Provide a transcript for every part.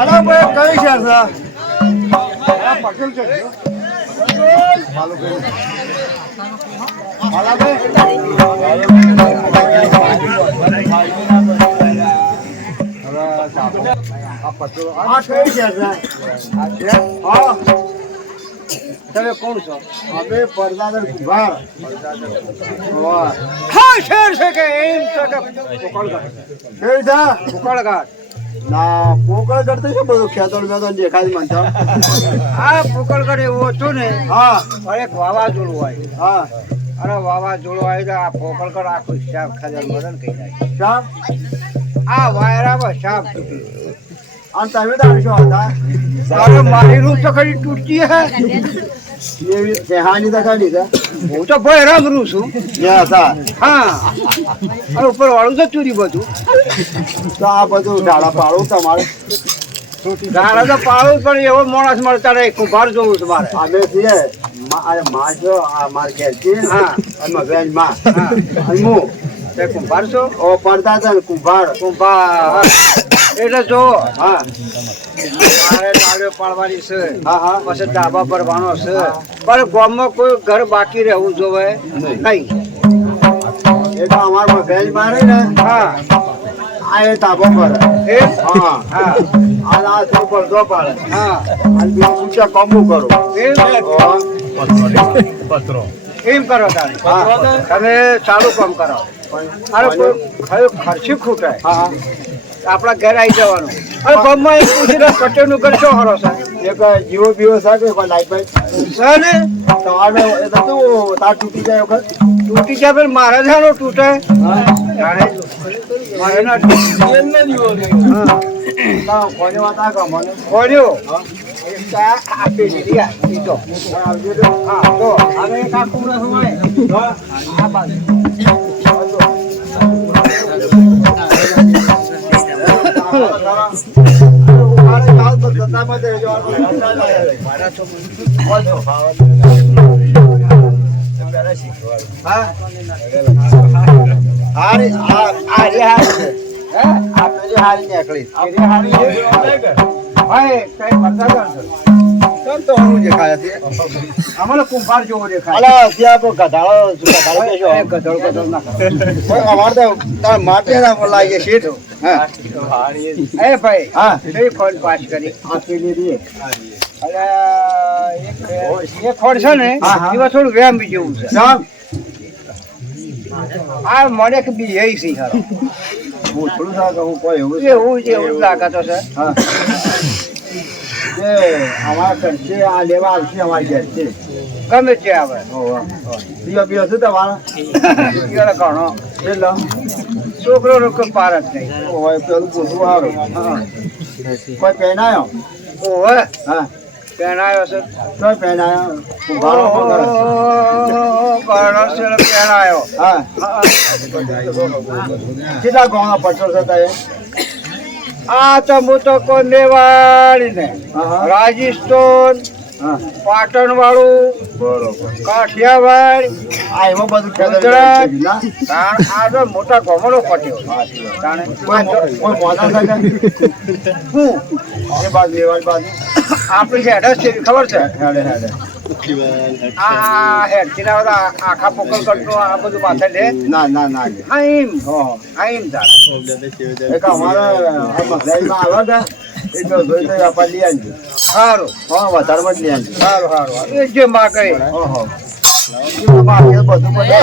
અલા ભાઈ કઈ શહેર છે? પટેલ છે. તમે કોણ છો? અમે પરદાદર કુંભાર. હા શેર છે કે એમ છે કે પોકળઘાટ કેવી છે? પોકળઘાટ ના પોકળગઢ તો શું બધું ખેતર બેતર દેખાય માનતા. હા પોકળગઢ એવું હતું ને. હા એક વાવાઝોડું હોય. હા અરે વાવાઝોડું આવી તો આ પોકળગઢ આખું શાપ ખાધા મદન કહી જાય. શાપ આ વાયરામાં શાપ તૂટી. અને તમે તો શું હતા? મારી રૂપ તો ખરી તૂટતી હે. એવી કહાની તો ખાલી છે. હું તો ભાઈ રંગરું છું. હા અને ઉપર વાળું છે ચૂરી બધું. તો આ બધું ઢાળા પાડું તમારે? ઢાળા તો પાડું પણ એવો માણસ મળતા નહીં. કુંભાર જોવું છે મારે. અમે છીએ માં છો આ માર ઘેર છે. હા અને બેન માં અને હું તે કુંભાર છો? ઓ પડતા હતા ને કુંભાર. કુંભાર એટલે જો હા મારે ડાળીઓ પાડવાની છે. હા હા પછી ડાબા ભરવાનો છે. પણ ગામમાં કોઈ ઘર બાકી રહેવું જોવે નહીં. એ તો અમારા બેન મારે ને. હા આ એ તાબો પર. હા હા આ પડદો પાડે. હા અને બીજું ઊંચા કામું કરો. એમ કરો તમે ચાલુ કામ કરો. અરે ખર્ચી ખૂટાય. હા આપડા ઘરે આવી જવાનું. અરે ગામમાં એક પૂછી રહ્યા પટેલ નું ઘર શું હરો છે? એક જીવો બીવો છે કોઈ લાઈટ બાઈટ છે ને? તમારે એ તો તાર તૂટી જાય વખત તૂટી જાય. પણ મારા જાણો તૂટે મારે ના કોની વાત આ મને કોડ્યો આપી દીધી. હા તો હવે એક આખું આ બાજુ કુંભાર જેવો દેખાય. અમારે તો માટે લાવીએ શેઠ. એ ભાઈ હા કઈ ફોન પાસ કરી આપેલી રે. એ ખોડ છે ને એમાં થોડું વ્યાયામ જેવું છે. આ મને કે બી એ સી ખરો હું થોડું સારું હું કોઈ એવું એવું લાગતો છે. હા અમારા ઘરથી આ લેવા આવશે. અમારી ઘર છે ગમે છે આવે. પીઓ પીઓ શું તમારા ઘણો એટલે છોકરો નો કોઈ પાર જ નહીં હોય. પેલું પૂછવું સારું. કોઈ પહેનાયો? ઓહે હા પહેનાયો છે. કોઈ પહેનાયો? પહેનાયો. હા કેટલા ગોળા પટો છે? આ તો હું તો કોઈ મેવાડી ને રાજસ્થાન પાટણ વાળું કાઠિયાવાડ આ એમાં બધું ગુજરાત આ તો મોટા ગોમડો પટ્યો. આપણી જે એડ્રેસ છે ખબર છે? આ હેડથી ના આખા પોકળગઢ નું આ બધું પાછળ લે. ના ના ના એમ એમ એક અમારા આવે ને એટલો જોઈ તો આપણે લઈ આવજો. સારું હા વધારે જ લઈ આવજો. સારું સારું એ જે માં કહે માર્કેટ બધું પડે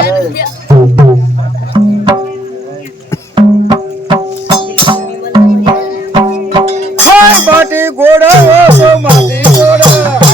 માટી ગોળો માટી ગોળો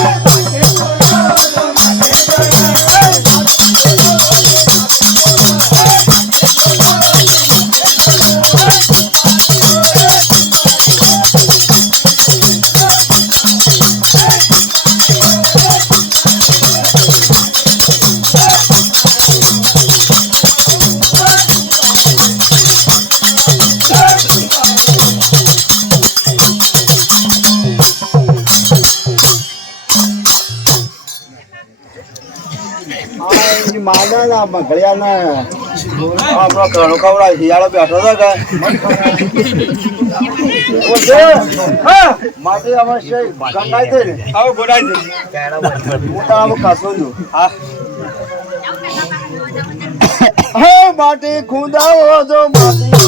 માના મગળિયા આપણો ઘણો ખવડાય શિયાળો બેઠો હતો માટે અવશ્ય ગંગાઈ દે ને આવો ગોડાઈ દે હું તો આવો કાસું છું હા માટી ખુંદાવો જો માટી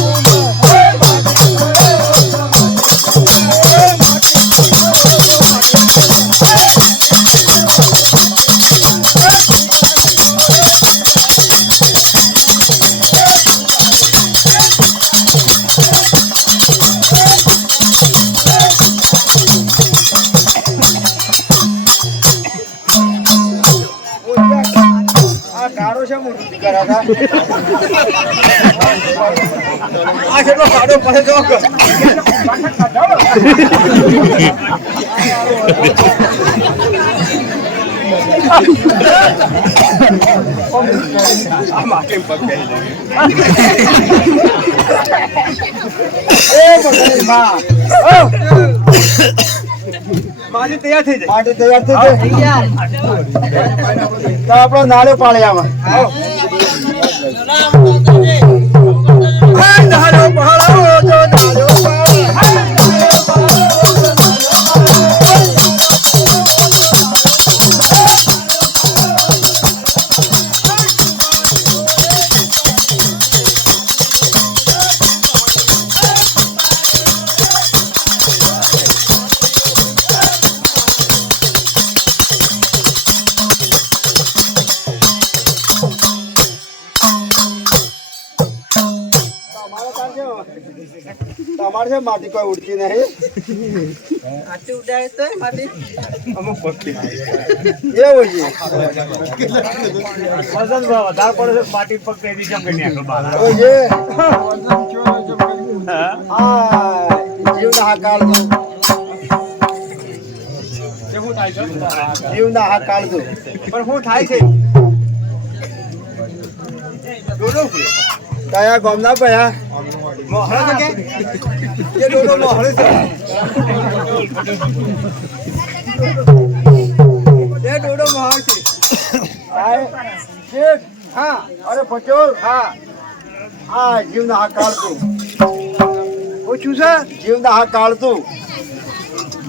માટી તૈયાર થઈ જાય આપણો નાળો પાડે આમાં તમારે છે માટી કોઈ ઉડતી નહીં આટી ઉડાય તો માટી અમુક પક્ષી એવું છે વજન વધારે પડે છે માટી પગ તેની કેમ કરી નાખો બાર ઓય છે હા જીવના હાકાળ તો કેવું થાય છે જીવના હાકાળ તો પણ શું થાય છે ડોડો કયા ગામના ભયા મોહરા કે ये दोनों मोहरे से ये दोनों मोहरे से आए शेख हाँ अरे पचोल हाँ हाँ जीवना हा काल तू वो चूसा जीवना हा काल तू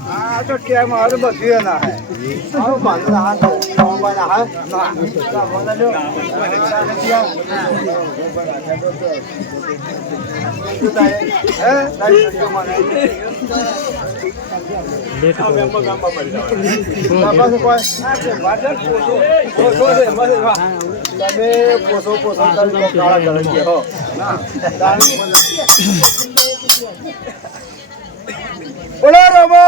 हाँ तो क्या मारे बतिया ना है आओ बांधना हाथ बांधना है ना बांधना लो क्या बोलो रमो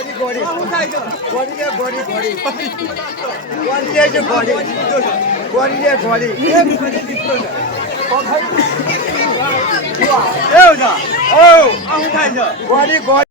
ગોળી ગોળી ગોળી લે ગોળી ગોળી ગોળી લે છે ગોળી ગોળી લે ગોળી એવું છે ઓ આ શું થાય છે ગોળી ગોળી